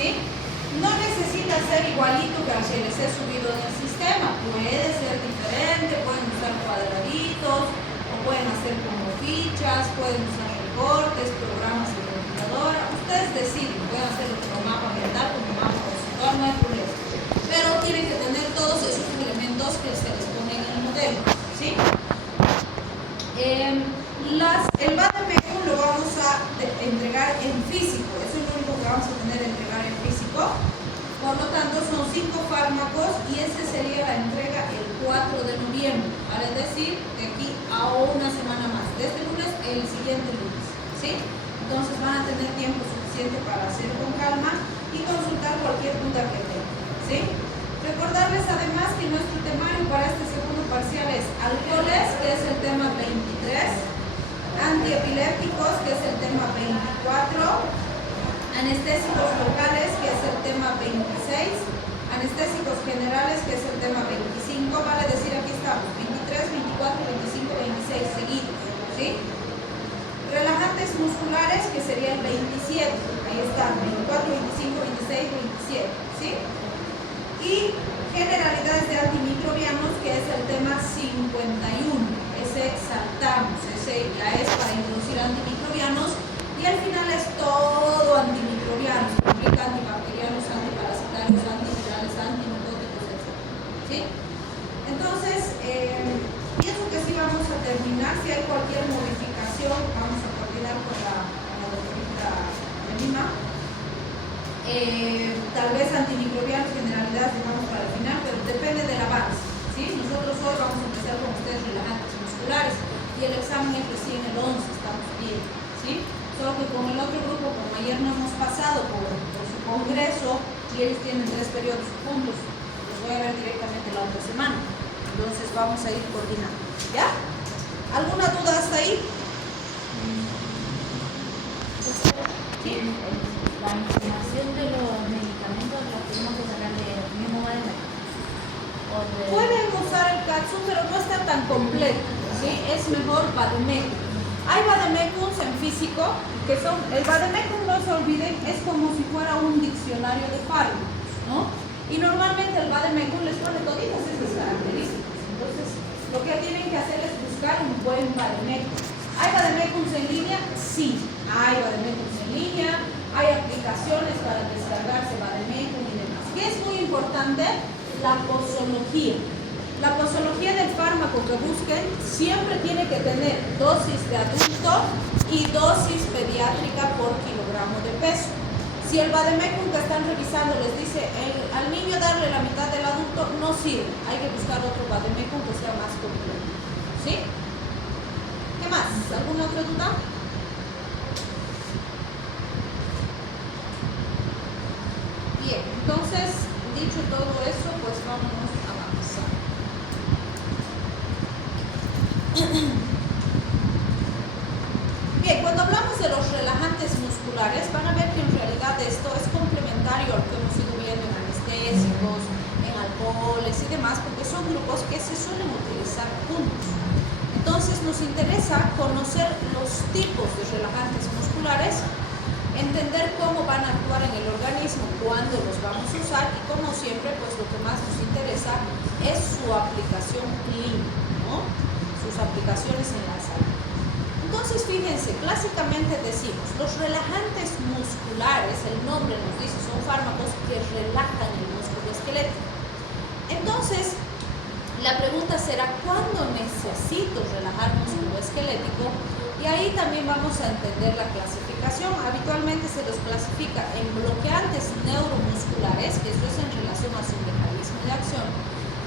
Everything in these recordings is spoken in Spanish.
¿sí? No necesita ser igualito que al que les he subido en el sistema, puede ser diferente, pueden usar cuadraditos, o pueden hacer como fichas, pueden usar recortes, programas de computadora, ustedes deciden, pueden hacerlo como mapa mental, como mapa conceptual, no hay problema, pero tienen que tener todos esos elementos que se les ponen en el modelo, ¿sí? El vademecum lo vamos a entregar en físico, eso es lo único que vamos a tener que entregar en físico. Por lo tanto, son 5 fármacos y esta sería la entrega el 4 de noviembre, vale decir, de aquí a una semana más, de este lunes el siguiente lunes, ¿sí? Entonces van a tener tiempo suficiente para hacer con calma y consultar cualquier duda que tengan, ¿sí? Recordarles además que nuestro temario para este segundo parcial es alcoholes, que es el tema 23, antiepilépticos, que es el tema 24, anestésicos locales, que es el tema 26, anestésicos generales, que es el tema 25, vale decir, aquí estamos, 23, 24, 25, 26 seguidos, ¿sí? Relajantes musculares, que sería el 27, ahí están, 24, 25, 26, 27, ¿sí? Y generalidades de antimicrobianos, que es el tema 51, ese saltamos, ese ya es para introducir antimicrobianos. Y al final es todo antimicrobianos, implica antibacterianos, antiparasitarios, antivirales, antimicóticos, etc. ¿Sí? Entonces, pienso que sí vamos a terminar. Si hay cualquier modificación, vamos a coordinar con la doctorita de Lima. Tal vez antimicrobianos, generalidades, dejamos para el final, pero depende del avance. ¿Sí? Nosotros hoy vamos a empezar con ustedes relajantes musculares y el examen es recién el 11, estamos bien. ¿Sí? Solo que con el otro grupo, como ayer no hemos pasado por su congreso y ellos tienen 3 periodos juntos, los voy a ver directamente la otra semana. Entonces vamos a ir coordinando. ¿Ya? ¿Alguna duda hasta ahí? ¿Sí? La información de los medicamentos la tenemos que sacar del mismo vademecum. Pueden usar el Katsu, pero no está tan completo. ¿Sí? Es mejor vademecum. Hay vademecums en físico que son, el vademecum, no se olviden, es como si fuera un diccionario de fármacos, ¿no? Y normalmente el vademecum les pone toditas esas características. Entonces, lo que tienen que hacer es buscar un buen vademecum. ¿Hay vademecums en línea? Sí, hay vademecums en línea, hay aplicaciones para descargarse vademecum y demás. ¿Qué es muy importante? La posología. La posología del fármaco que busquen siempre tiene que tener dosis de adulto y dosis pediátrica por kilogramo de peso. Si el vademecum que están revisando les dice al niño darle la mitad del adulto, no sirve. Hay que buscar otro vademecum que sea más completo. ¿Sí? ¿Qué más? ¿Alguna otra duda? Bien, entonces, dicho todo eso, pues vámonos a avanzar. Bien, cuando hablamos de los relajantes musculares, van a ver que en realidad esto es complementario a lo que hemos ido viendo en anestésicos, en alcoholes y demás, porque son grupos que se suelen utilizar juntos. Entonces nos interesa conocer los tipos de relajantes musculares, entender cómo van a actuar en el organismo, cuándo los vamos a usar y, como siempre, pues lo que más nos interesa es su aplicación clínica, ¿no? Sus aplicaciones en la salud. Entonces, fíjense, clásicamente decimos, los relajantes musculares, el nombre nos dice, son fármacos que relajan el músculo esquelético. Entonces, la pregunta será, ¿cuándo necesito relajar músculo esquelético? Y ahí también vamos a entender la clasificación. Habitualmente se los clasifica en bloqueantes neuromusculares, que eso es en relación a su mecanismo de acción,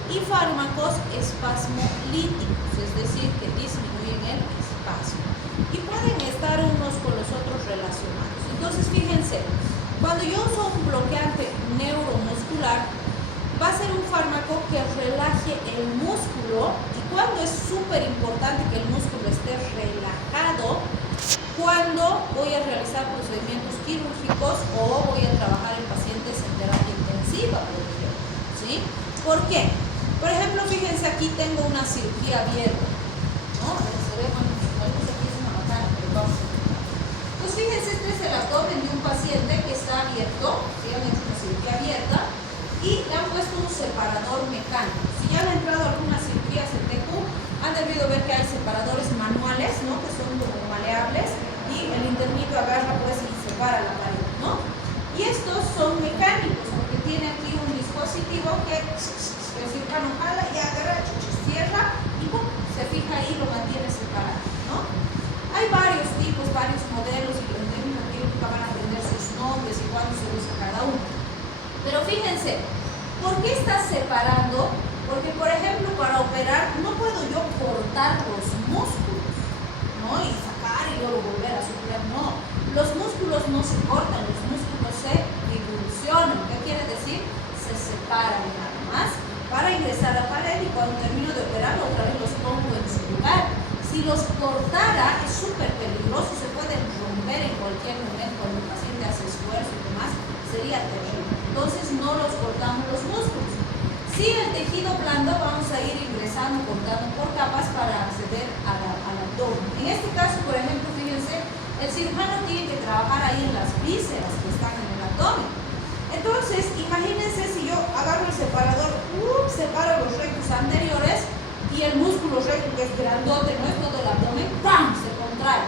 y fármacos espasmolíticos, es decir, que disminuyen el espasmo. Y pueden estar unos con los otros relacionados. Entonces, fíjense, cuando yo uso un bloqueante neuromuscular, va a ser un fármaco que relaje el músculo. Y cuando es súper importante que el músculo esté relajado, cuando voy a realizar procedimientos quirúrgicos o voy a trabajar en pacientes en terapia intensiva, por ejemplo. ¿Sí? ¿Por qué? Por ejemplo, fíjense, aquí tengo una cirugía abierta, ¿no? Se ve, bueno, la luz aquí es una macana, pero vamos a ver. Pues fíjense, este es el abdomen de un paciente que está abierto, ¿sí? Han separador mecánico. Si ya han entrado algunas cirugías en TQ, han debido ver que hay separadores manuales, ¿no? Que son como maleables y el internito agarra pues y separa la pared, ¿no? Y estos son mecánicos porque tiene aquí un dispositivo que el cirujano jala y agarra, cierra y ¡pum! Se fija ahí y lo mantiene separado, ¿no? Hay varios tipos, varios modelos y los técnicos quirúrgica van a aprender sus nombres y cuándo se usa cada uno. Pero fíjense, ¿por qué está separando? Porque, por ejemplo, para operar no puedo yo cortar los músculos, ¿no? Y sacar y luego volver a suplir, no. Los músculos no se cortan, los músculos se divulsionan. ¿Qué quiere decir? Se separan nada más para ingresar a la pared y cuando termino de operar otra vez los pongo en su lugar. Si los cortara es súper peligroso, se pueden romper en cualquier momento cuando el paciente hace esfuerzo y demás, sería terrible. Entonces no los cortamos los músculos. Si el tejido blando vamos a ir ingresando, cortando por capas para acceder al abdomen. En este caso, por ejemplo, fíjense, el cirujano tiene que trabajar ahí en las vísceras que están en el abdomen. Entonces, imagínense si yo agarro el separador, separo los rectos anteriores y el músculo recto que es grandote, no es todo el abdomen, ¡pam! Se contrae.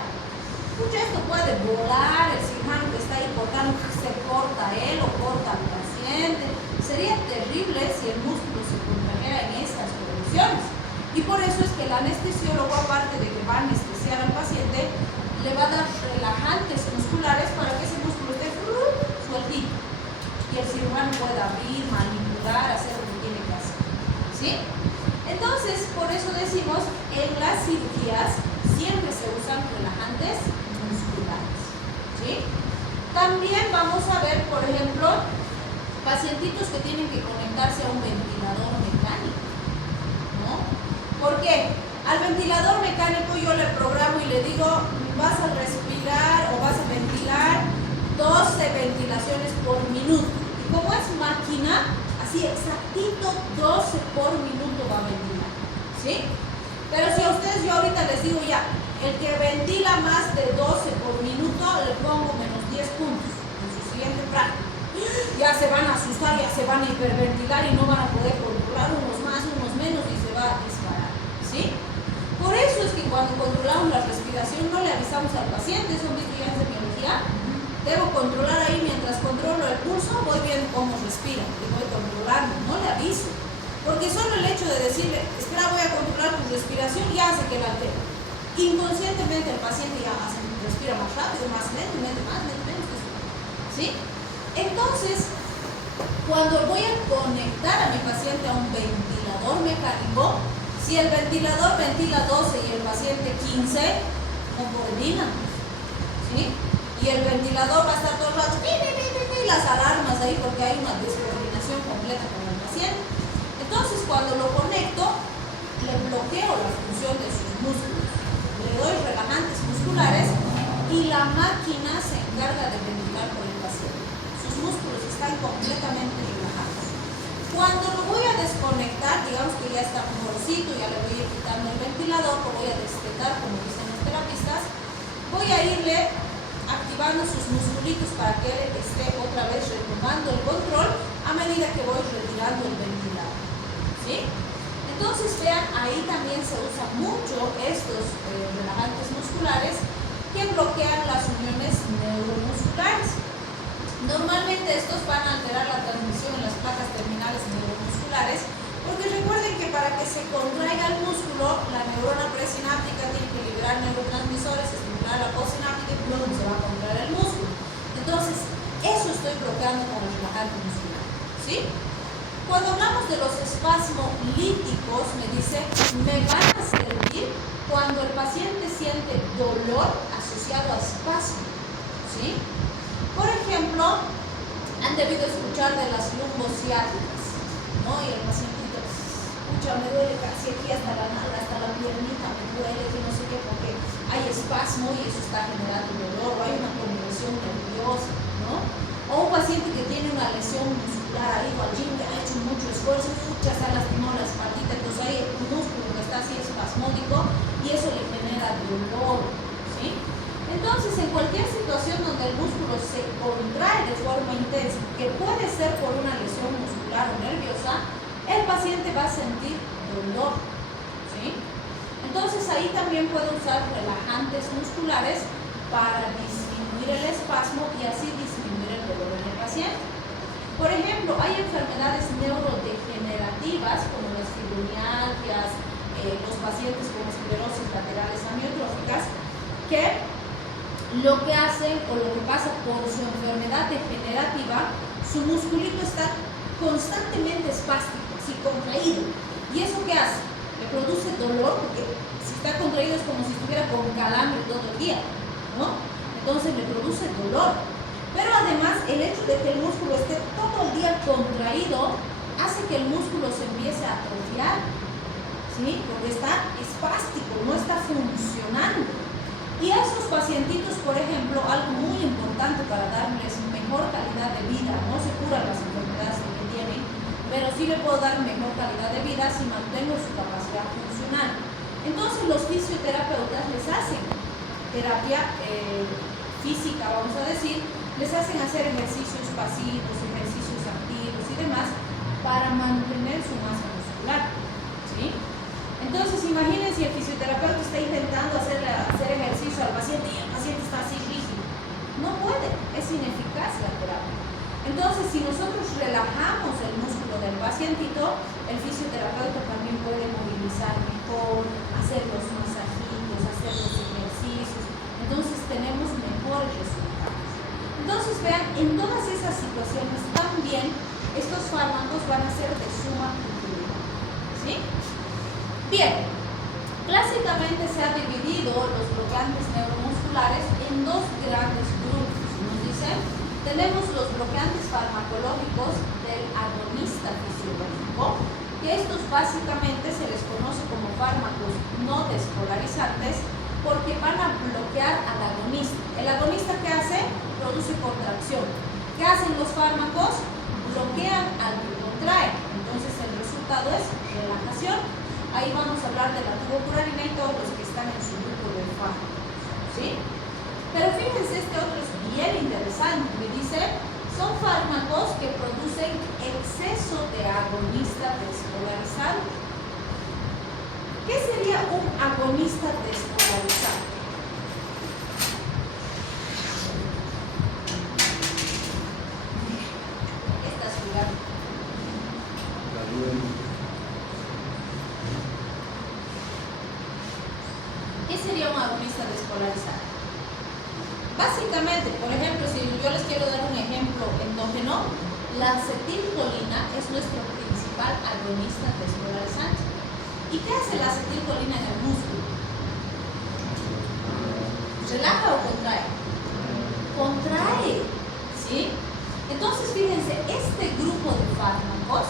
Escucha, esto puede volar, el cirujano que está ahí cortando, se corta él o corta al paciente. Sería terrible si el músculo se contrajera en estas condiciones. Y por eso es que el anestesiólogo, aparte de que va a anestesiar al paciente, le va a dar relajantes musculares para que ese músculo esté sueltito. Y el cirujano pueda abrir, manipular, hacer lo que tiene que hacer. ¿Sí? Entonces, por eso decimos, en las cirugías siempre se usan relajantes musculares. ¿Sí? También vamos a ver, por ejemplo, pacientitos que tienen que conectarse a un ventilador mecánico, ¿no? ¿Por qué? Al ventilador mecánico yo le programo y le digo, vas a respirar o vas a ventilar 12 ventilaciones por minuto. Y como es máquina, así exactito 12 por minuto va a ventilar, ¿sí? Pero si a ustedes yo ahorita les digo ya, el que ventila más de 12 por minuto le pongo menos 10 puntos en su siguiente práctica. Ya se van a asustar, ya se van a hiperventilar y no van a poder controlar, unos más, unos menos y se va a disparar, ¿sí? Por eso es que cuando controlamos la respiración no le avisamos al paciente, eso visto ya en semiología. Debo controlar ahí mientras controlo el pulso, voy viendo cómo respira y voy controlando, no le aviso. Porque solo el hecho de decirle, espera, voy a controlar tu respiración, ya hace que la altere. Inconscientemente el paciente ya respira más rápido, más lento, más lento, ¿sí? Entonces, cuando voy a conectar a mi paciente a un ventilador mecánico, si el ventilador ventila 12 y el paciente 15, no coordinan, ¿sí? Y el ventilador va a estar todo el rato, las alarmas ahí porque hay una descoordinación completa con el paciente. Entonces, cuando lo conecto, le bloqueo la función de sus músculos, le doy relajantes musculares y la máquina se encarga de ventilar por el paciente. Sus músculos están completamente relajados. Cuando lo voy a desconectar, digamos que ya está mejorcito, ya le voy a ir quitando el ventilador, lo voy a despetar, como dicen los terapistas, voy a irle activando sus musculitos para que él esté otra vez retomando el control a medida que voy retirando el ventilador, ¿sí? Entonces vean, ahí también se usan mucho estos relajantes musculares que bloquean las uniones neuromusculares. Normalmente estos van a alterar la transmisión en las placas terminales neuromusculares porque recuerden que para que se contraiga el músculo, la neurona presináptica tiene que liberar neurotransmisores, estimular la postsináptica y luego se va a contraer el músculo. Entonces, eso estoy bloqueando con el relajante muscular, ¿sí? Cuando hablamos de los espasmolíticos, me dice, me van a servir cuando el paciente siente dolor asociado a espasmo, ¿sí? Por ejemplo, han debido escuchar de las lumbociáticas, ¿no? Y el pacientito, escucha, me duele casi aquí hasta la nalga, hasta la piernita, me duele, que no sé qué, porque hay espasmo y eso está generando dolor, o hay una compresión nerviosa, ¿no? O un paciente que tiene una lesión muscular, ha ido al gym, ha hecho mucho esfuerzo, se ha lastimado la espaldita, entonces hay un músculo que está así espasmódico y eso le genera dolor, ¿sí? Entonces, en cualquier situación donde el músculo se contrae de forma intensa, que puede ser por una lesión muscular o nerviosa, el paciente va a sentir dolor, ¿sí? Entonces ahí también puede usar relajantes musculares para disminuir el espasmo y así disminuir el dolor en el paciente. Por ejemplo, hay enfermedades neurodegenerativas como las fibromialgias, los pacientes con esclerosis laterales amiotróficas, que lo que hacen o lo que pasa por su enfermedad degenerativa, su musculito está constantemente espástico, así contraído. ¿Y eso qué hace? Le produce dolor, porque si está contraído es como si estuviera con calambre todo el día, ¿no? Entonces le produce dolor. Pero además el hecho de que el músculo esté todo el día contraído hace que el músculo se empiece a atrofiar, ¿sí? Porque está espástico, no está funcionando. Y a esos pacientitos, por ejemplo, algo muy importante para darles mejor calidad de vida, no se curan las enfermedades que tienen, pero sí le puedo dar mejor calidad de vida si mantengo su capacidad funcional. Entonces los fisioterapeutas les hacen terapia física, vamos a decir, les hacen hacer ejercicios pasivos, ejercicios activos y demás para mantener su masa muscular, ¿sí? Entonces imaginen si el fisioterapeuta está intentando hacer ejercicio al paciente y el paciente está así rígido. No puede, es ineficaz la terapia. Entonces si nosotros relajamos el músculo del pacientito, el fisioterapeuta también puede movilizar mejor, hacer los masajitos, hacer los ejercicios. Entonces tenemos mejores resultados. Entonces vean, en todas esas situaciones también estos fármacos van a ser de suma utilidad, ¿sí? Bien, clásicamente se ha dividido los bloqueantes neuromusculares en dos grandes grupos. Nos dicen, tenemos los bloqueantes farmacológicos del agonista fisiológico, que estos básicamente se les conoce como fármacos no despolarizantes porque van a bloquear al agonista. ¿El agonista qué hace? Produce contracción. ¿Qué hacen los fármacos? Bloquean al que contrae. Entonces el resultado es relajación. Ahí vamos a hablar de la tubocurarina y todos los que están en su grupo de fármacos, ¿sí? Pero fíjense, este otro es bien interesante, que dice, son fármacos que producen exceso de agonista despolarizado. ¿Qué sería un agonista despolarizado? ¿Qué estás jugando? ¿Qué sería un agonista despolarizado? Básicamente, por ejemplo, si yo les quiero dar un ejemplo endógeno, la acetilcolina es nuestro principal agonista despolarizante. ¿Y qué hace la acetilcolina en el músculo? ¿Relaja o contrae? Contrae, ¿sí? Entonces, fíjense, este grupo de fármacos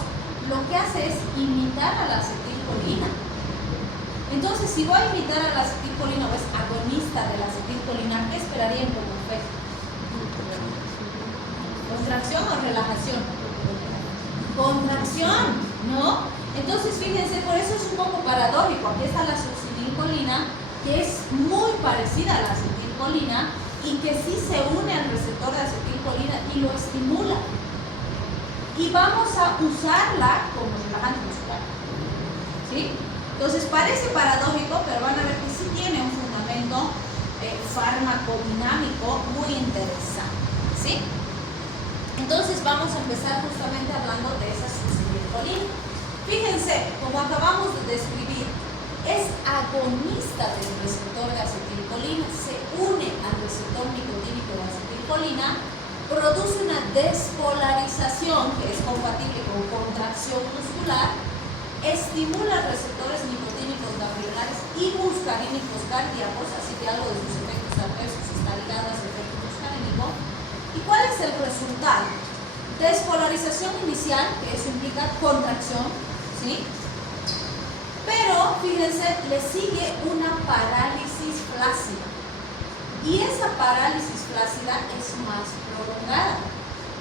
lo que hace es imitar a la acetilcolina. Entonces, si voy a imitar a la acetilcolina o es agonista de la acetilcolina, ¿qué esperarían como efecto? ¿Contracción o relajación? Contracción, ¿no? Entonces, fíjense, por eso es un poco paradójico. Aquí está la succinilcolina, que es muy parecida a la acetilcolina y que sí se une al receptor de acetilcolina y lo estimula. Y vamos a usarla como relajante muscular, ¿sí? Entonces parece paradójico, pero van a ver que sí tiene un fundamento farmacodinámico muy interesante, ¿sí? Entonces vamos a empezar justamente hablando de esa succinilcolina. Fíjense, como acabamos de describir, es agonista del receptor de acetilcolina, se une al receptor nicotínico de acetilcolina, produce una despolarización que es compatible con contracción muscular, estimula receptores nicotínicos ganglionares y muscarínicos cardíacos, así que algo de sus efectos adversos está ligado a ese efecto muscarínico. ¿Y cuál es el resultado? Despolarización inicial, que eso implica contracción, ¿sí? Pero, fíjense, le sigue una parálisis flácida. Y esa parálisis flácida es más prolongada.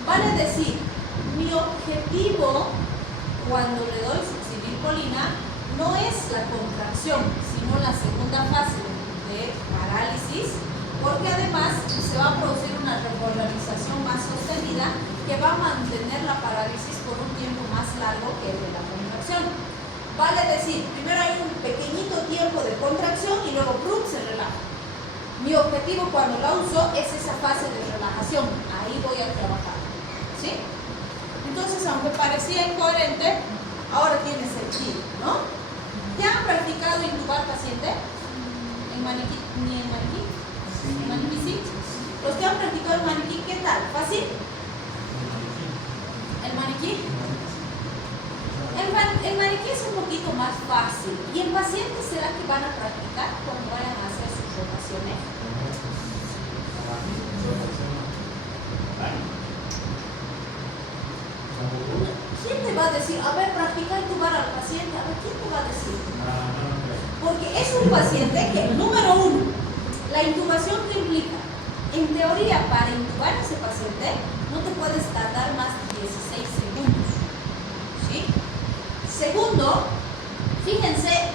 Vale decir, mi objetivo cuando le doy succinilcolina no es la contracción, sino la segunda fase de parálisis, porque además se va a producir una repolarización más sostenida que va a mantener la parálisis por un tiempo más largo que el de la contracción. Mi objetivo cuando la uso es esa fase de relajación. Ahí voy a trabajar. ¿Sí? Entonces, aunque parecía incoherente, ahora tiene sentido, ¿no? ¿Ya han practicado intubar paciente? ¿En maniquí? ¿Ni en maniquí? Sí. ¿En maniquí sí? Los que han practicado el maniquí, ¿qué tal? ¿Fácil? ¿El maniquí? El maniquí es un poquito más fácil. ¿Y en pacientes será que van a practicar cuando vayan a hacer sus rotaciones? ¿Quién te va a decir? A ver, practica intubar al paciente. A ver, ¿quién te va a decir? Porque es un paciente que, número uno, la intubación que implica, en teoría, para intubar a ese paciente, no te puedes tardar más de 16 segundos. ¿Sí? Segundo, fíjense,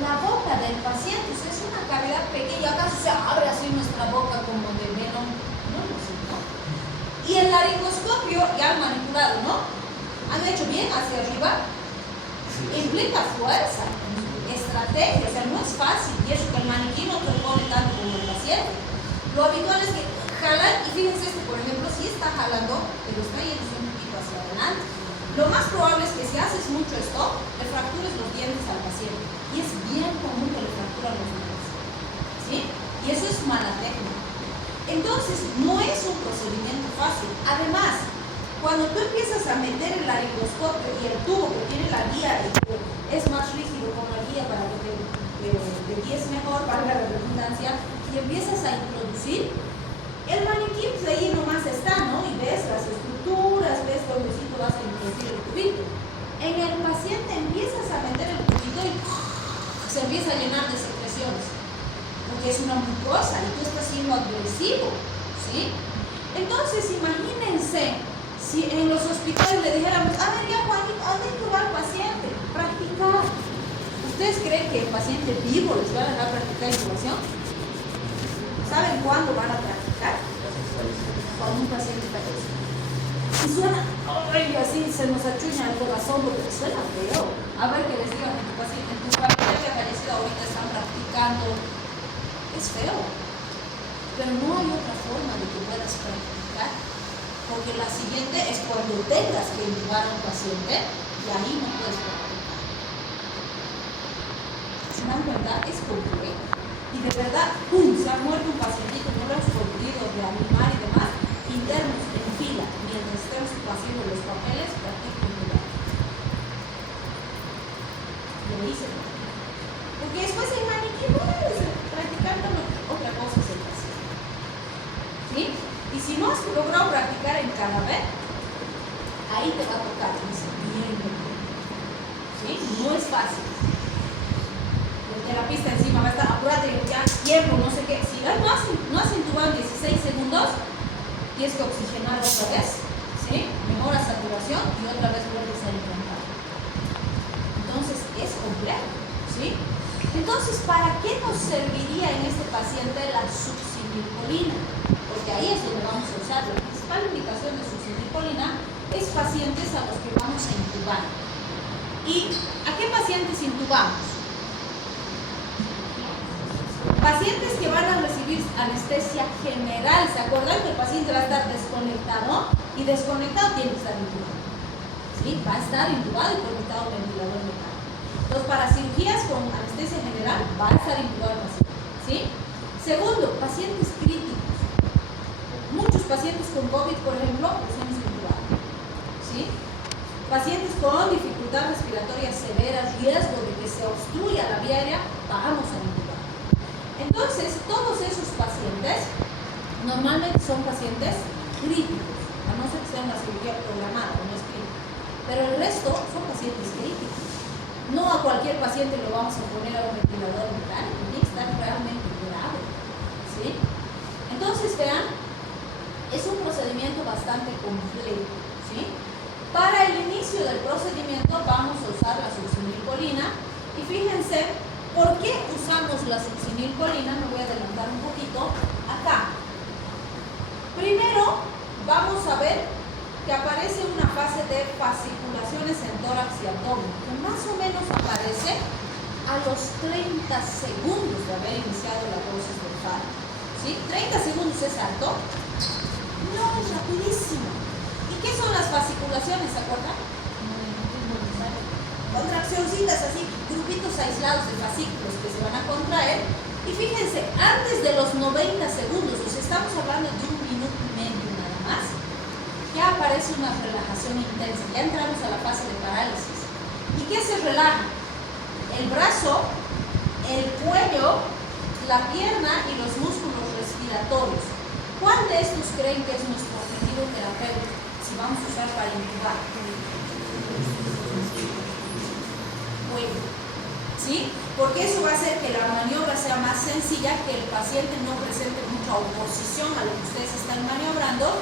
la boca del paciente, o sea, es una cavidad pequeña, acaso se abre así nuestra boca como de Venom, no lo sé, ¿no? Y el laringoscopio ya han manipulado, ¿no? Han hecho bien hacia arriba, implica fuerza, estrategia, o sea, no es fácil, y eso que el maniquí no te pone tanto como el paciente. Lo habitual es que jalan, y fíjense este, por ejemplo, si está jalando, pero está yendo un poquito hacia adelante. Lo más probable es que si haces mucho esto, le fractures los dientes al paciente. Y es bien común que le fracturan los dientes. ¿Sí? Y eso es mala técnica. Entonces, no es un procedimiento fácil. Además, cuando tú empiezas a meter el laringoscopio y el tubo que tiene la guía y que es más rígido con la guía para que te guíes mejor, valga la redundancia, y empiezas a introducir, el maniquí pues ahí nomás está, ¿no? Y ves las estructuras, ves dónde sí tú vas a introducir el tubito. En el paciente empiezas a meter el tubito y se empieza a llenar de secreciones, porque es una mucosa y tú estás siendo agresivo, ¿sí? Entonces, imagínense si en los hospitales le dijéramos, a ver, ya Juanito, ¿a dónde intubar al paciente? Practicar. ¿Ustedes creen que el paciente vivo les va a dejar practicar intubación? ¿Saben cuándo van a practicar? Cuando un paciente fallece. Y suena, ay, así se nos achuña el corazón porque suena feo. A ver, que les digan en tu paciente, en tu familia que ha fallecido ahorita están practicando. Es feo. Pero no hay otra forma de que puedas practicar. Porque la siguiente es cuando tengas que intubar a un paciente y ahí no puedes practicar. ¿Se dan cuenta? Es complejo. Y de verdad, ¡pum!, se ha muerto un pacientito, no lo hemos podido reanimar y demás, internos en fila, mientras estemos haciendo los papeles, practico intubar. Lo hice. Porque después el maniquí puedes practicar con otra cosa es el paciente. ¿Sí? Y si no has logrado practicar en cadáver, ahí te va a tocar, dice, bien. ¿Sí? No es fácil. El terapista encima va a estar, apúrate, ya, tiempo, no sé qué. Si no has intubado en 16 segundos, tienes que oxigenar otra vez, ¿sí? Mejora saturación y otra vez vuelves a implantar. Entonces, es complejo, ¿sí? Entonces, ¿para qué nos serviría en este paciente la succinilcolina? Porque ahí es donde vamos a usar. La principal indicación de succinilcolina es pacientes a los que vamos a intubar. ¿Y a qué pacientes intubamos? Pacientes que van a recibir anestesia general. ¿Se acuerdan que el paciente va a estar desconectado? Y desconectado tiene que estar intubado. ¿Sí? Va a estar intubado y conectado al ventilador mecánico. Entonces, para cirugías con anestesia general, va a estar intubado el paciente. ¿Sí? Segundo, pacientes críticos. Muchos pacientes con COVID, por ejemplo, los hemos intubado. ¿Sí? Pacientes con dificultad respiratoria severa, riesgo de que se obstruya la vía aérea, vamos a intubar. Entonces, todos esos pacientes normalmente son pacientes críticos, a no ser que sea una cirugía programada, no es crítica. Pero el resto son pacientes críticos. No a cualquier paciente lo vamos a poner a un ventilador mecánico, tiene que estar realmente grave. ¿Sí? Entonces, vean, es un procedimiento bastante complejo. ¿Sí? Para el inicio del procedimiento vamos a usar la succinilcolina y fíjense, ¿por qué usamos la succinilcolina? Me voy a adelantar un poquito acá. Primero, vamos a ver que aparece una fase de fasciculaciones en tórax y abdomen, que más o menos aparece a los 30 segundos de haber iniciado la dosis del fármaco. ¿Sí? 30 segundos es alto. No, es rapidísimo. ¿Y qué son las fasciculaciones, se acuerdan? Contraccioncitas así, grupitos aislados de fascículos que se van a contraer. Y fíjense, antes de los 90 segundos, o sea, estamos hablando de 1 minuto y medio nada más, ya aparece una relajación intensa, ya entramos a la fase de parálisis. ¿Y qué se relaja? El brazo, el cuello, la pierna y los músculos respiratorios. ¿Cuál de estos creen que es nuestro objetivo terapéutico si vamos a usar para intubar? Cuello. ¿Sí? Porque eso va a hacer que la maniobra sea más sencilla, que el paciente no presente mucha oposición a lo que ustedes están maniobrando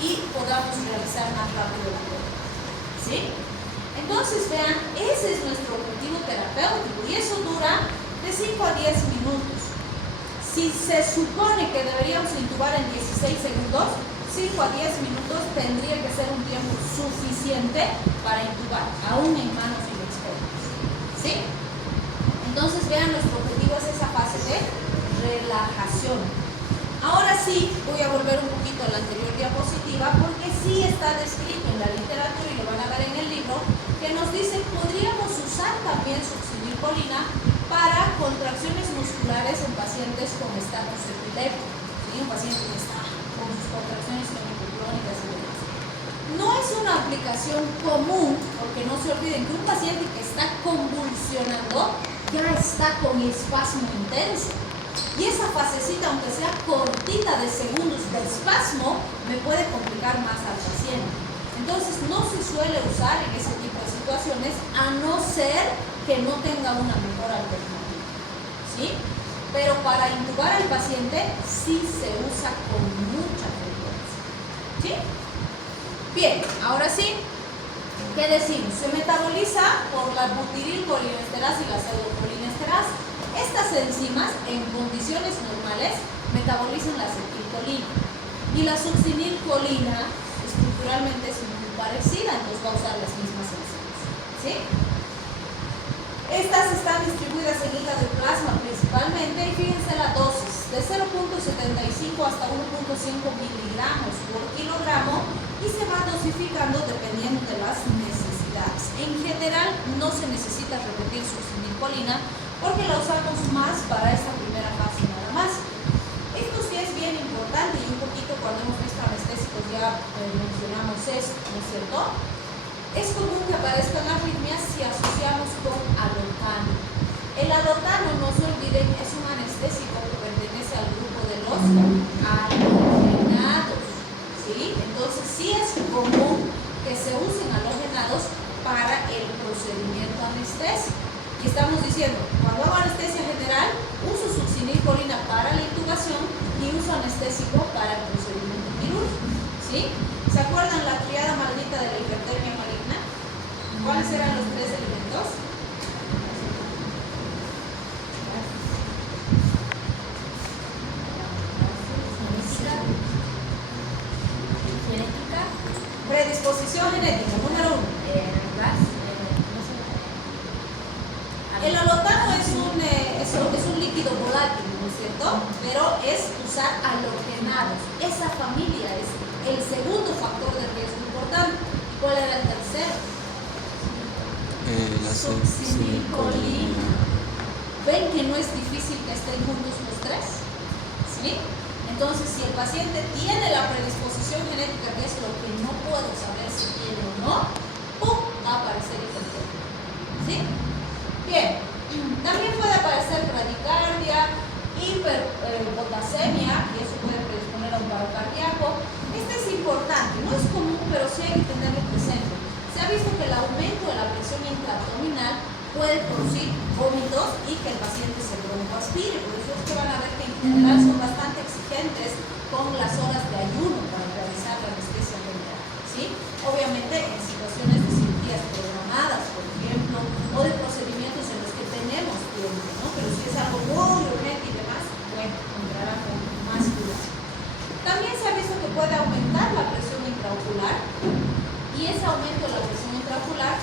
y podamos realizar más rápido la prueba. ¿Sí? Entonces, vean, ese es nuestro objetivo terapéutico y eso dura de 5 a 10 minutos. Si se supone que deberíamos intubar en 16 segundos, 5 a 10 minutos tendría que ser un tiempo suficiente para intubar, aún en manos inexpertas. ¿Sí? Entonces, vean, nuestro objetivo es esa fase de relajación. Ahora sí, voy a volver un poquito a la anterior diapositiva porque sí está descrito en la literatura y lo van a ver en el libro, que nos dice que podríamos usar también succinilcolina para contracciones musculares en pacientes con estatus epiléptico. ¿Sí? Un paciente que está con sus contracciones crónicas y demás. No es una aplicación común, porque no se olviden que un paciente que está convulsionando ya está con espasmo intenso. Y esa fasecita, aunque sea cortita de segundos de espasmo, me puede complicar más al paciente. Entonces, no se suele usar en ese tipo de situaciones, a no ser que no tenga una mejor alternativa. ¿Sí? Pero para intubar al paciente, sí se usa con mucha frecuencia. ¿Sí? Bien, ahora sí, ¿qué decimos? Se metaboliza por la butirilcolinesterasa y la pseudocholinesterasa. Estas enzimas, en condiciones normales, metabolizan la acetilcolina. Y la succinilcolina, estructuralmente es muy parecida, entonces va a usar las mismas enzimas. ¿Sí? Estas están distribuidas en hígado y plasma principalmente, y fíjense la dosis, de 0.75 hasta 1.5 miligramos por kilogramo, y se va dosificando dependiendo de las necesidades. En general, no se necesita repetir succinilcolina, porque la usamos más para esta primera fase nada más. Esto sí es bien importante y un poquito cuando hemos visto anestésicos ya mencionamos esto, ¿no es cierto? Es común que aparezcan arritmias si asociamos con alotano. El alotano, no se olviden, es un anestésico que pertenece al grupo de los halogenados. ¿Sí? Entonces sí es común que se usen halogenados para el procedimiento anestésico. Y estamos diciendo, cuando hago anestesia general, uso succinilcolina para la intubación y uso anestésico para el procedimiento quirúrgico. ¿Sí? ¿Se acuerdan la triada maldita de la hipertermia maligna? ¿Cuáles eran los 3 elementos? Genética. Predisposición genética, número 1. El alotano es un líquido volátil, ¿no es cierto? Pero es usar halogenados. Esa familia es el segundo factor de riesgo importante. ¿Cuál era el tercero? La succinilcolina. ¿Ven que no es difícil que estén juntos los tres? ¿Sí? Entonces, si el paciente tiene la predisposición genética, que es lo que no puedo saber si tiene o no, ¡pum!, va a aparecer hipertermia. ¿Sí? Bien, también puede aparecer bradicardia, hiperpotasemia, y eso puede predisponer a un paro cardíaco. Este es importante, no es común, pero sí hay que tenerlo presente. Se ha visto que el aumento de la presión intraabdominal puede producir vómitos y que el paciente se broncoaspire. Por eso es que van a ver que en general son bastante exigentes con las horas de ayuno para realizar la anestesia general. ¿Sí? Obviamente en situaciones de cirugías programadas, por ejemplo, o de procedimientos en los que tenemos tiempo, ¿no? Pero si es algo muy urgente y demás, bueno, entrará con más cuidado. También se ha visto que puede aumentar la presión intraocular, y ese aumento de la presión intraocular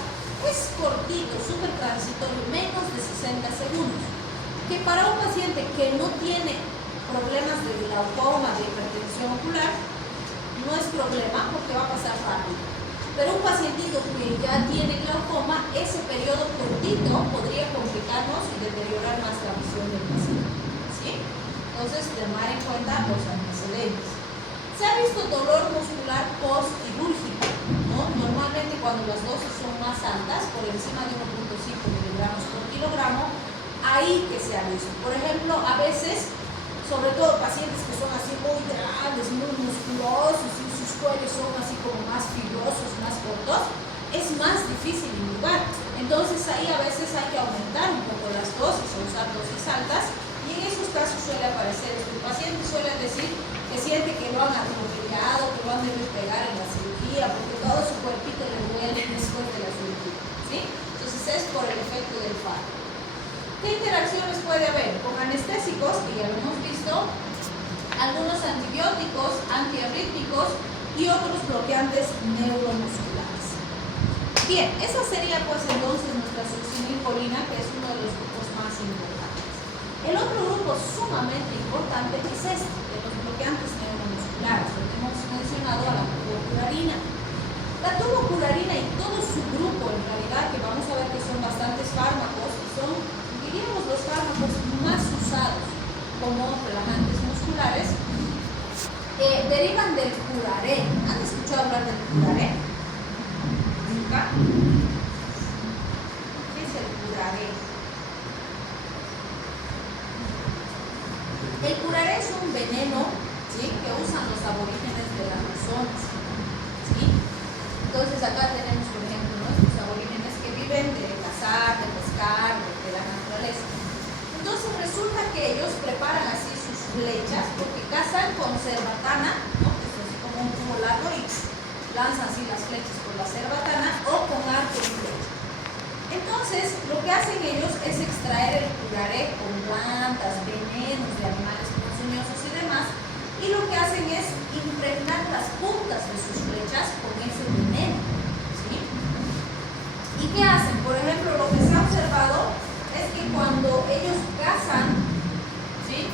es cortito, súper transitorio, menos de 60 segundos. Que para un paciente que no tiene problemas de glaucoma, de hipertensión ocular, no es problema porque va a pasar rápido. Pero un pacientito que ya tiene glaucoma, ese periodo cortito podría complicarnos y deteriorar más la visión del paciente. ¿Sí? Entonces, tomar en cuenta los antecedentes. Se ha visto dolor muscular postquirúrgico, ¿no? Normalmente cuando las dosis son más altas, por encima de 1.5 miligramos por kilogramo, ahí que se ha visto. Por ejemplo, a veces, sobre todo pacientes que son así muy grandes, muy musculosos y sus cuellos son así como más fibrosos, más cortos, es más difícil intubar. Entonces ahí a veces hay que aumentar un poco las dosis o usar dosis altas, y en esos casos suele aparecer esto. El paciente suele decir que siente que lo han atropellado, que lo han debido pegar en la cirugía, porque todo su cuerpito le duele después de la cirugía, ¿sí? Entonces es por el efecto del fármaco. ¿Qué interacciones puede haber? Con anestésicos, que ya lo hemos visto, algunos antibióticos, antiarrítmicos y otros bloqueantes neuromusculares. Bien, esa sería pues entonces nuestra succinilcolina, que es uno de los grupos más importantes. El otro grupo sumamente importante es este, de los bloqueantes neuromusculares, donde hemos mencionado a la tubocurarina. La tubocurarina y todo su grupo, en realidad, que vamos a ver que son bastantes fármacos, y son, diríamos, los fármacos más usados como relajantes musculares, derivan del curaré. ¿Han escuchado hablar del curaré? ¿Nunca? ¿Qué es el curaré? El curaré es un veneno, ¿sí?, que usan los aborígenes del Amazonas, ¿sí? Entonces acá tenemos, por ejemplo, nuestros aborígenes que viven de cazar, de pescar, de la naturaleza. Entonces resulta que ellos preparan así sus flechas, porque cazan con cerbatana, ¿no?, que es así como un tubo largo, y lanzan así las flechas por la cerbatana, o con arco y flecha. Entonces, lo que hacen ellos es extraer el curaré con plantas, venenos de animales ponzoñosos y demás, y lo que hacen es impregnar las puntas de sus flechas con ese veneno, ¿sí? ¿Y qué hacen? Por ejemplo, lo que se ha observado es que cuando ellos cazan, ¿sí?,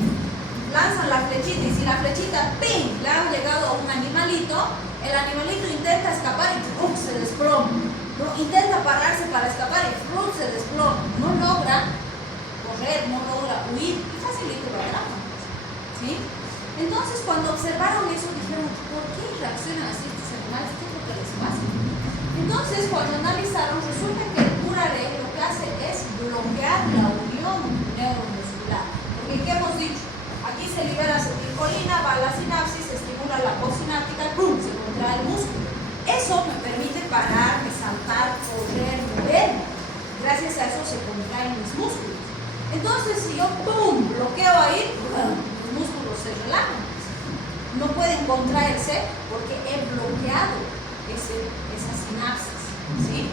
lanzan la flechita, y si la flechita, ¡ping!, le ha llegado a un animalito, el animalito intenta escapar y ¡pum!, se desploma. No, intenta pararse para escapar y ¡pum!, se desploma. No logra correr, no logra huir, y facilito lo atrapan, ¿sí? Entonces, cuando observaron eso, dijeron, ¿por qué reaccionan así estos animales? ¿Qué es lo que les pasa? Entonces, cuando analizaron, resulta que el curaré lo que hace es bloquear la unión neuromuscular. Porque, ¿qué hemos dicho? Aquí se libera acetilcolina, va a la sinapsis, se estimula la postsináptica, ¡pum!, se contrae el músculo. Eso me permite pararme, saltar, correr, mover. Gracias a eso se contraen mis músculos. Entonces, si yo, ¡pum!, bloqueo ahí, los músculos se relajan. No pueden contraerse porque he bloqueado esa sinapsis, ¿sí?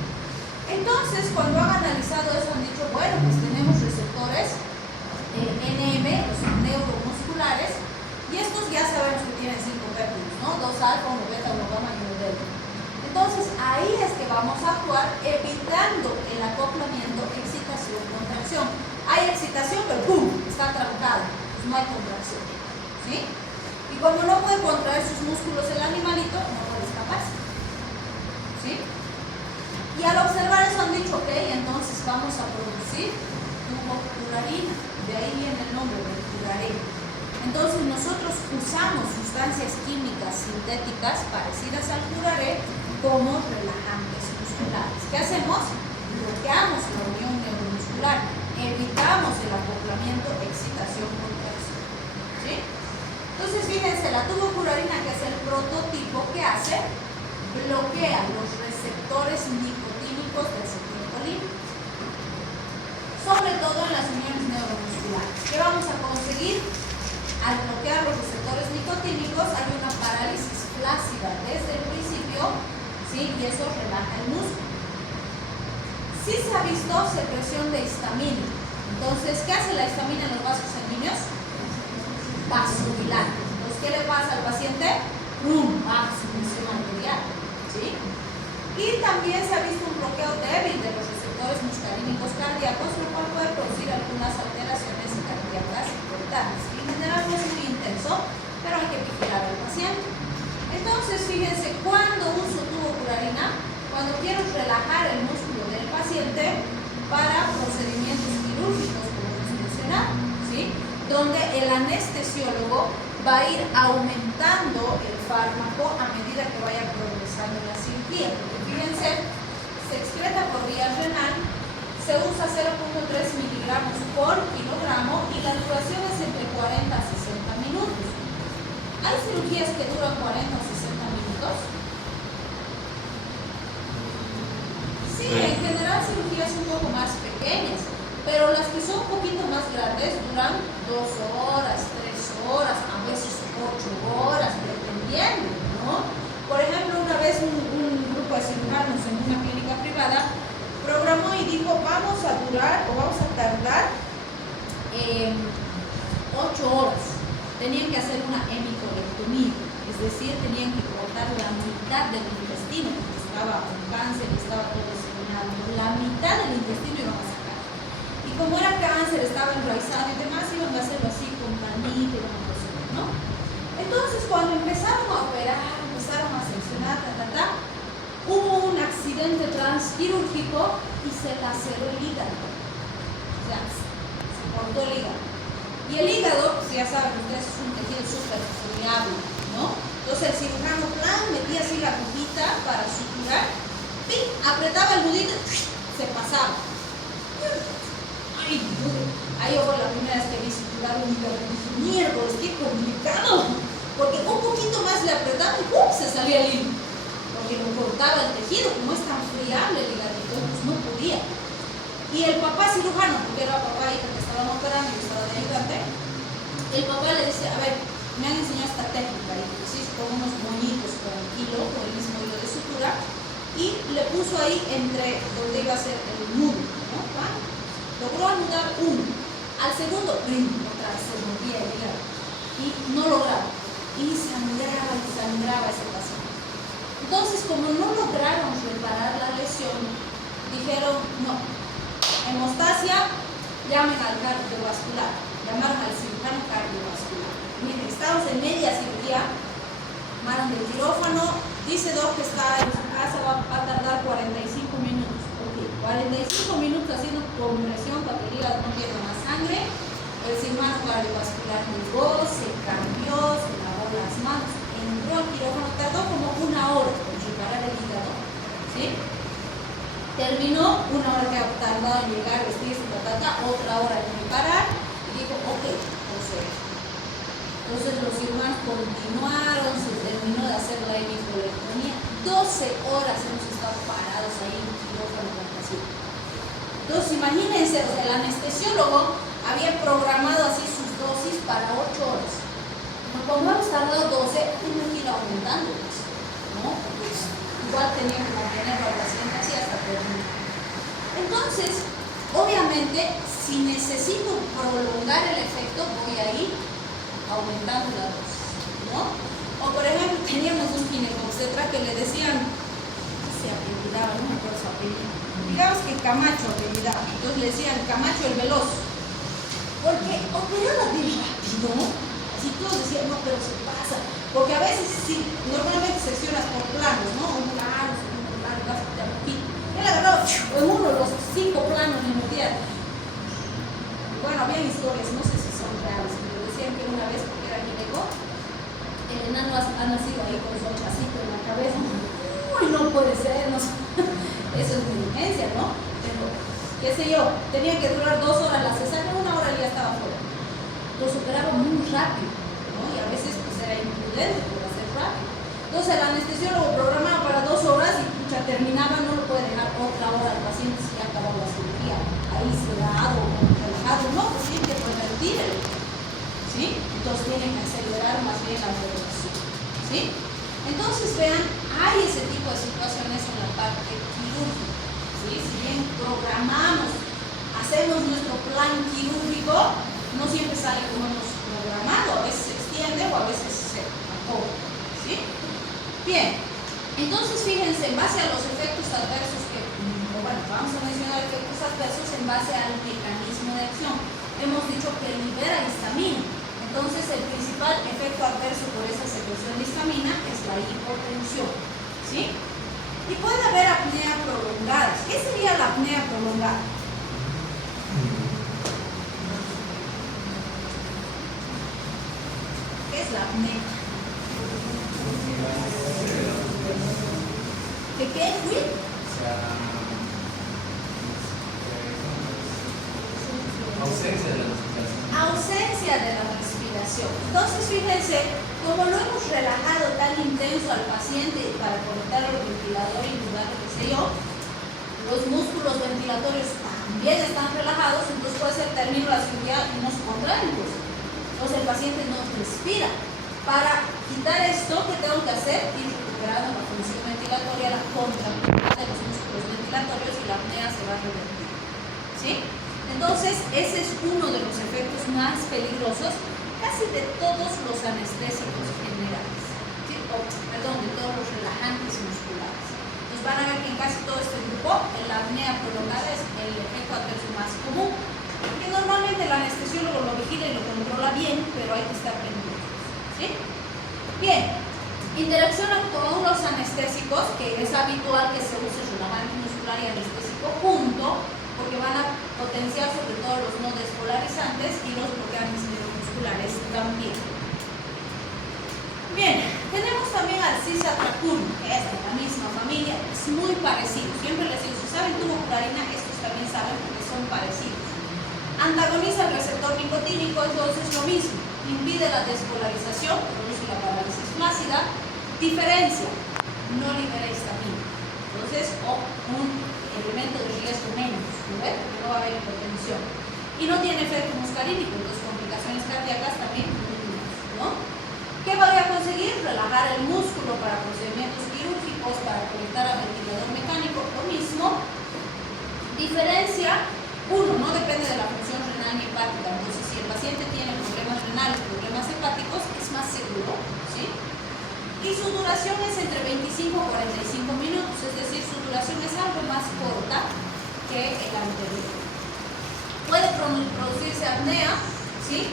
Entonces, cuando han analizado eso, han dicho, bueno, pues tenemos receptores NM, los neuromusculares, y estos ya sabemos que tienen 5 péptidos, ¿no? 2 alfa, 1 beta, 1 gamma y 1 delta. Entonces, ahí es que vamos a actuar evitando el acoplamiento, excitación, contracción. Hay excitación, pero ¡pum!, está trancado, pues no hay contracción, ¿sí? Y como no puede contraer sus músculos el animalito, no puede escaparse, ¿sí? Y al observar eso han dicho, ok, entonces vamos a producir tubocurarina, de ahí viene el nombre del curaré. Entonces nosotros usamos sustancias químicas sintéticas parecidas al curaré como relajantes musculares. ¿Qué hacemos? Bloqueamos la unión neuromuscular, evitamos el acoplamiento, excitación, contracción, ¿sí? Entonces fíjense, la tubocurarina, que es el prototipo, que hace, bloquea los receptores nicotínicos de acetilcolina, sobre todo en las uniones neuromusculares. ¿Qué vamos a conseguir? Al bloquear los receptores nicotínicos hay una parálisis flácida desde el principio, ¿sí?, y eso relaja el músculo. Sí se ha visto secreción de histamina. Entonces, ¿qué hace la histamina en los vasos sanguíneos? Vasodilata. Entonces, ¿qué le pasa al paciente? Baja su presión arterial, ¿sí? Y también se ha visto un bloqueo débil de los receptores muscarínicos cardíacos, lo cual puede producir algunas alteraciones cardíacas importantes. En general no es muy intenso, pero hay que vigilar al paciente. Entonces, fíjense, cuando uso tubocurarina, cuando quiero relajar el músculo del paciente para procedimientos quirúrgicos, como hemos mencionado, ¿sí? Donde el anestesiólogo va a ir aumentando el fármaco a medida que vaya progresando la cirugía. Porque fíjense, se excreta por vía renal, se usa 0.3 miligramos por kilogramo y la duración es entre 40 a 60 minutos. Hay cirugías que duran 40 o 60 minutos. Sí, en general cirugías un poco más pequeñas, pero las que son un poquito más grandes duran 2 horas, 3 horas, a veces 8 horas, dependiendo, ¿no? Por ejemplo, una vez un grupo de cirujanos en una clínica privada programó y dijo, vamos a tardar 8 horas. Tenían que hacer una hemicolectomía, es decir, tenían que cortar la mitad del intestino, porque estaba con cáncer y estaba todo diseminado. La mitad del intestino iban a sacar. Y como era cáncer, estaba enraizado y demás, iban a hacerlo así con calmita, iban a proceder, ¿no? Entonces, cuando empezaron a operar, empezaron a seccionar, hubo un accidente transquirúrgico y se laceró el hígado. O sea, se cortó el hígado. Y el hígado, pues ya saben ustedes, es un tejido súper permeable, ¿no? Entonces el cirujano metía así la agujita para suturar, ¡pim! Apretaba el nudito, se pasaba. Ay, ahí fue la primera vez que vi suturar un hígado y dije, miércoles, qué complicado. Porque un poquito más le apretaba y ¡pum! Se salía el hilo. Porque lo cortaba el tejido, como es tan friable el hígado, pues no podía. Y el papá cirujano, porque era papá y que estaban operando y yo estaba de ayudante, el papá le decía, a ver, me han enseñado esta técnica, y ¿sí? Con unos moñitos con el hilo, con el mismo hilo de sutura, y le puso ahí entre donde iba a ser el nudo, ¿no? Logró anudar uno. Al segundo, otra vez se rompía el hígado. Y no lograba. Y sangraba ese paciente. Entonces, como no lograron reparar la lesión, dijeron, no, hemostasia, llamen al cardiovascular. Llamaron al cirujano cardiovascular. Miren, estamos en media cirugía, llamaron del quirófano, dice Doc que está en su casa, va a tardar 45 minutos. Ok, 45 minutos haciendo compresión para que el hígado no pierda más sangre. El cirujano cardiovascular llegó, se cambió, se lavó las manos, entró al quirófano, tardó como 1 hora en reparar el hígado, ¿sí? Terminó, 1 hora que ha tardado en llegar, vestirse, otra hora en reparar, y dijo, ok, procede. Entonces los cirujanos continuaron, se terminó de hacer la hemicolectomía. 12 horas hemos estado parados ahí en el quirófano con el paciente. Entonces imagínense, o sea, el anestesiólogo había programado así sus dosis para 8 horas. Pero como hemos tardado 12, tengo que ir aumentando, ¿no? Pues, igual tenía que mantenerlo al paciente así hasta terminar. Entonces, obviamente, si necesito prolongar el efecto, voy a ir aumentando la dosis, ¿no? O por ejemplo, teníamos un ginecobstetra que le decían, se apellidaba, no me acuerdo su apellido, digamos que Camacho apellidaba, entonces le decían Camacho el Veloz, porque operaba bien rápido, así todos decían, no, pero se pasa, porque a veces sí, normalmente seccionas por planos, ¿no? Un plano, segundo plano, vas a quitar un poquito. Él agarraba en uno de los 5 planos le metía. Bueno, había historias, no sé si son reales, pero decían que una vez, porque era gineco, el enano ha nacido ahí con su hachacito en la cabeza. Uy, no puede ser, no sé. Eso es mi urgencia, ¿no? Pero, qué sé yo, tenía que durar 2 horas la cesárea, 1 hora ya estaba fuera. Entonces operaba muy rápido, ¿no? Y a veces pues era imprudente por hacer rápido. Entonces el anestesiólogo programaba para 2 horas y pucha, terminaba, no lo puede dejar otra hora al paciente si ya acabó la cirugía. Ahí sedado o relajado, no, pues tiene que revertir el, ¿sí? Entonces tiene que acelerar más bien la reversión, ¿sí? Entonces vean, hay ese tipo de situaciones en la parte quirúrgica, ¿sí? Si bien programamos, hacemos nuestro plan quirúrgico, no siempre sale como hemos programado, a veces se extiende o a veces se acopla, ¿sí? Bien, Entonces, fíjense, en base a los efectos adversos bueno, vamos a mencionar efectos adversos en base al mecanismo de acción. Hemos dicho que libera histamina. Entonces, el principal efecto adverso por esa secreción de histamina es la hipotensión. ¿Sí? Y puede haber apnea prolongada. ¿Qué sería la apnea prolongada? ¿Qué es la apnea? ¿Qué es, Will? Ausencia de la respiración. Entonces, fíjense, como lo hemos relajado tan intenso al paciente para conectar al ventilador y lugar de qué sé yo, los músculos ventilatorios también están relajados, entonces puede ser término de la cirugía unos contránicos. Entonces el paciente no respira. Para quitar esto, ¿qué tengo que hacer? Ir recuperando la función ventilatoria, la contractilidad de los músculos ventilatorios y la apnea se va a revertir. ¿Sí? Entonces, ese es uno de los efectos más peligrosos casi de todos los anestésicos generales, ¿sí? Perdón, de todos los relajantes musculares. Entonces van a ver que en casi todo este grupo la apnea prolongada es el efecto adverso más común, que normalmente el anestesiólogo lo vigila y lo controla bien, pero hay que estar pendientes, ¿sí? Bien, interacción con los anestésicos, que es habitual que se use relajante muscular y anestésico junto, porque van a potenciar sobre todo los no despolarizantes y los bloqueantes neuromusculares también. Bien, tenemos también al cisatracur, que es de la misma familia, es muy parecido. Siempre les digo, si saben tuboclarina, estos también saben porque son parecidos. Antagoniza el receptor nicotínico, entonces lo mismo, impide la despolarización, produce la parálisis flácida, diferencia, no libera histamina. Entonces, un elemento de riesgo menos, ¿no ves? Porque no va a haber hipotensión. Y no tiene efecto muscarínico, entonces complicaciones cardíacas también mínimas, ¿no? ¿Qué voy a conseguir? Relajar el músculo para procedimientos quirúrgicos, para conectar al ventilador mecánico, lo mismo. Diferencia, uno, no depende de la función renal ni hepática, entonces si el paciente tiene problemas renales, problemas hepáticos, es más seguro, ¿sí? Y su duración es entre 25 a 45 minutos, es decir, su duración es algo más corta que el anterior. Puede producirse apnea, ¿sí?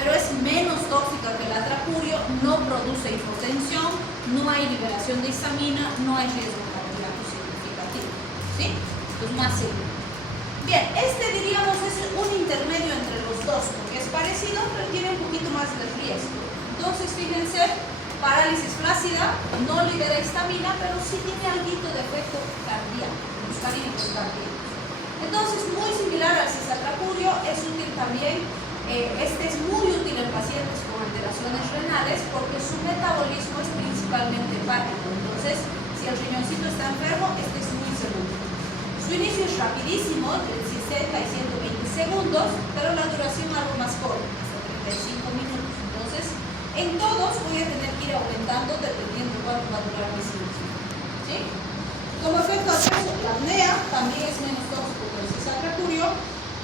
Pero es menos tóxica que el atracurio, no produce hipotensión, no hay liberación de histamina, no hay riesgo cardíaco significativo, ¿sí? Entonces más seguro. Bien, diríamos es un intermedio entre los dos, porque es parecido, pero tiene un poquito más de riesgo. Entonces, fíjense, parálisis flácida, no libera histamina, pero sí tiene algo de efecto cardíaco, muscarínicos cardíacos. Entonces, muy similar al cisatracurio, es útil también, este es muy útil en pacientes con alteraciones renales porque su metabolismo es principalmente hepático. Entonces, si el riñoncito está enfermo, este es muy seguro. Su inicio es rapidísimo, entre 60 y 120 segundos, pero la duración algo más corta, hasta 35 minutos. Entonces, en todos voy a tener que ir aumentando dependiendo de cuánto va a durar mi cirugía, ¿sí? Como efecto adverso, la apnea también es menos tóxico que el cisatracurio,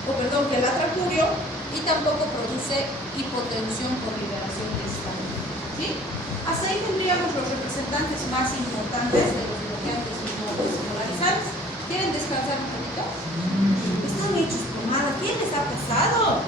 que el atracurio, y tampoco produce hipotensión por liberación de histamina, ¿sí? Hasta ahí tendríamos los representantes más importantes de los bloqueantes no despolarizantes. ¿Quieren descansar un poquito? Están hechos pomada. ¿Quién les ha pasado?